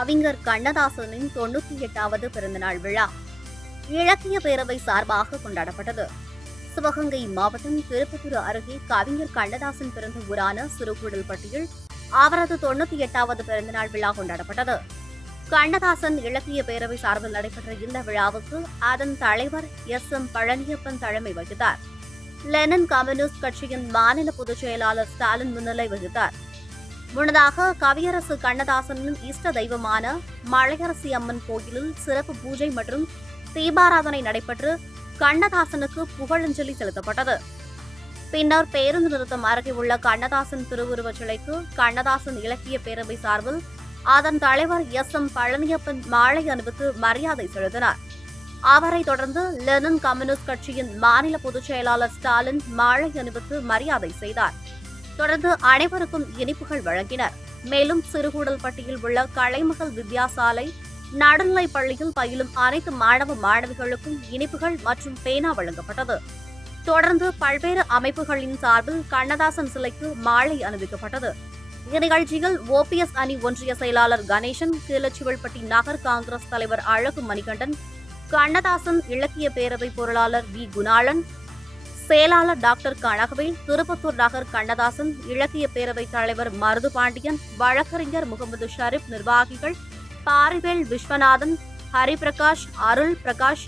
கவிஞர் கண்ணதாசனின் தொண்ணூற்றி எட்டாவது பிறந்தநாள் விழா இலக்கிய பேரவை சார்பாக கொண்டாடப்பட்டது. சிவகங்கை மாவட்டம் திருப்பத்தூர் அருகே கவிஞர் கண்ணதாசன் பிறந்த ஊரான சிறுகுடல்பட்டியில் அவரது தொண்ணூற்றி எட்டாவது பிறந்தநாள் விழா கொண்டாடப்பட்டது. கண்ணதாசன் இலக்கிய பேரவை சார்பில் நடைபெற்ற இந்த விழாவுக்கு அதன் தலைவர் எஸ். எம். பழனியப்பன் தலைமை வகித்தார். லெனன் கம்யூனிஸ்ட் கட்சியின் மாநில பொதுச் செயலாளர் ஸ்டாலின் முன்னிலை வகித்தார். முன்னதாக கவியரசு கண்ணதாசனின் இஷ்ட தெய்வமான மலையரசி அம்மன் கோயிலில் சிறப்பு பூஜை மற்றும் தீபாராதனை நடைபெற்று கண்ணதாசனுக்கு புகழஞ்சலி செலுத்தப்பட்டது. பின்னர் பேருந்து நிறுத்தம் அருகே உள்ள கண்ணதாசன் திருவுருவச் சிலைக்கு கண்ணதாசன் இலக்கிய பேரவை சார்பில் அதன் தலைவர் எஸ். எம். பழனியப்பன் மாலை அணிவித்து மரியாதை செலுத்தினார். அவரை தொடர்ந்து லெனன் கம்யூனிஸ்ட் கட்சியின் மாநில பொதுச் செயலாளர் ஸ்டாலின் மாலை அணிவித்து மரியாதை செய்தார். தொடர்ந்து அனைவருக்கும் இனிப்புகள் வழங்கினர். மேலும் சிறுகூடல்பட்டியில் உள்ள கலைமகள் வித்யாசாலை நடுநிலை பள்ளியில் பயிலும் அனைத்து மாணவ மாணவிகளுக்கும் இனிப்புகள் மற்றும் பேனா வழங்கப்பட்டது. தொடர்ந்து பல்வேறு அமைப்புகளின் சார்பில் கண்ணதாசன் சிலைக்கு மாலை அணிவிக்கப்பட்டது. இந்நிகழ்ச்சியில் ஓபிஎஸ் அணி ஒன்றிய செயலாளர் கணேசன் கீழச்சிவல்பட்டி நகர் காங்கிரஸ் தலைவர் அழகு மணிகண்டன் கண்ணதாசன் இலக்கிய பேரவை பொருளாளர் வி. குணாளன் செயலாளர் டாக்டர் கனகவேல் திருப்பத்தூர் நகர் கண்ணதாசன் இலக்கிய பேரவை தலைவர் மருது பாண்டியன் வழக்கறிஞர் முகமது ஷரீப் நிர்வாகிகள் பாரிவேல் விஸ்வநாதன் ஹரிபிரகாஷ் அருள் பிரகாஷ்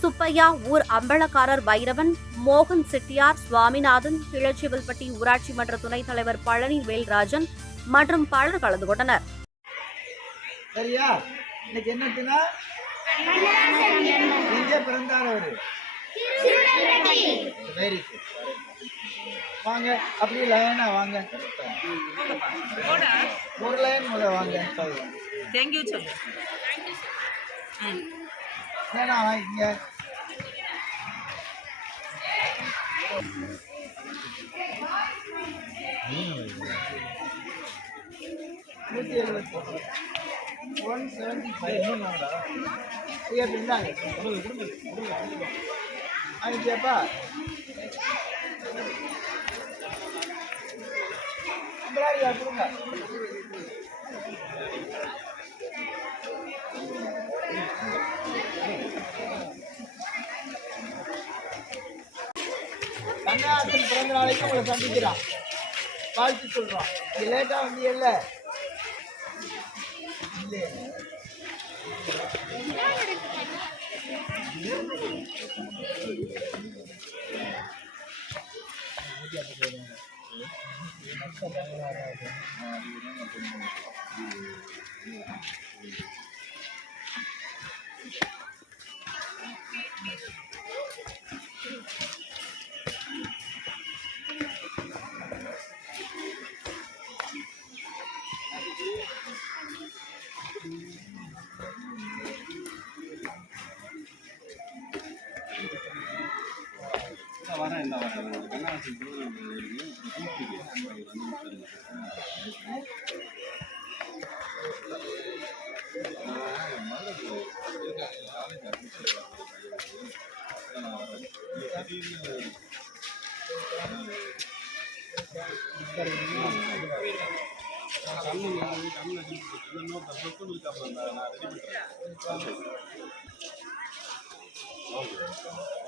சுப்பையா ஊர் அம்பலக்காரர் வைரவன் மோகன் செட்டியார் சுவாமிநாதன் கிளச்சிவல்பட்டி ஊராட்சி மன்ற துணைத் தலைவர் பழனி வேல்ராஜன் மற்றும் பலர் கலந்து கொண்டனர். சரியா? இன்னைக்கு என்னத்துனா? எங்கே பிறந்தார் அவரு. வெரி குட் வாங்க அப்படியே லைனா வாங்க. ஒரு லைன் முத வாங்க. தேங்க்யூ சொல்லு ஏன்னா இங்க நூற்றி எழுபத்தி ஒன் செவன்டி ஃபைவ் ஐயா பின்னாங்க அனுப்பியாப்பா ஐயா கொடுங்க கண்ணாசன் பிறந்த நாளைக்கு உங்களை சந்திக்கிறான் வாழ்த்து சொல்றான் இது லேட்டா வந்து இல்லையே எடுத்துக்காதீங்க அம்மா எடுத்துங்க வாங்க வாங்க வாங்க,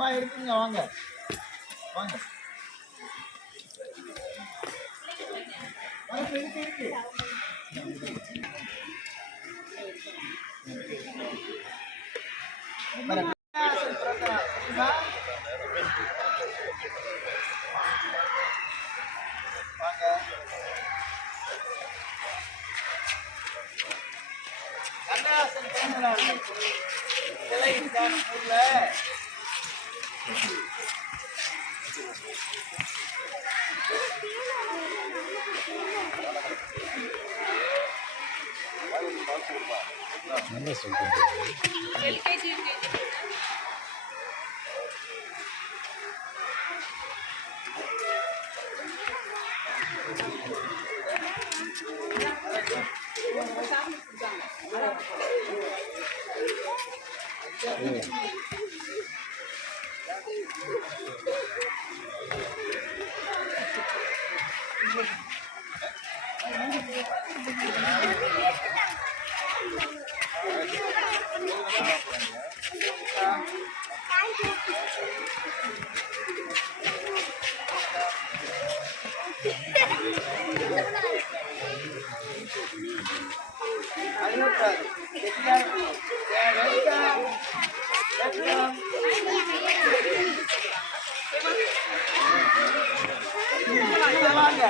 அம்மா இருக்குங்க வாங்க. வாங்க. கண்ணதாசன் பிறந்த நாள் சிலை ஊர்ல எல்கேஜி அழுவக்கூடாது. கெட்டியா வாங்க.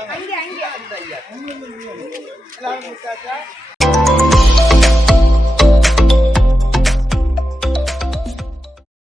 வாங்க. வேணா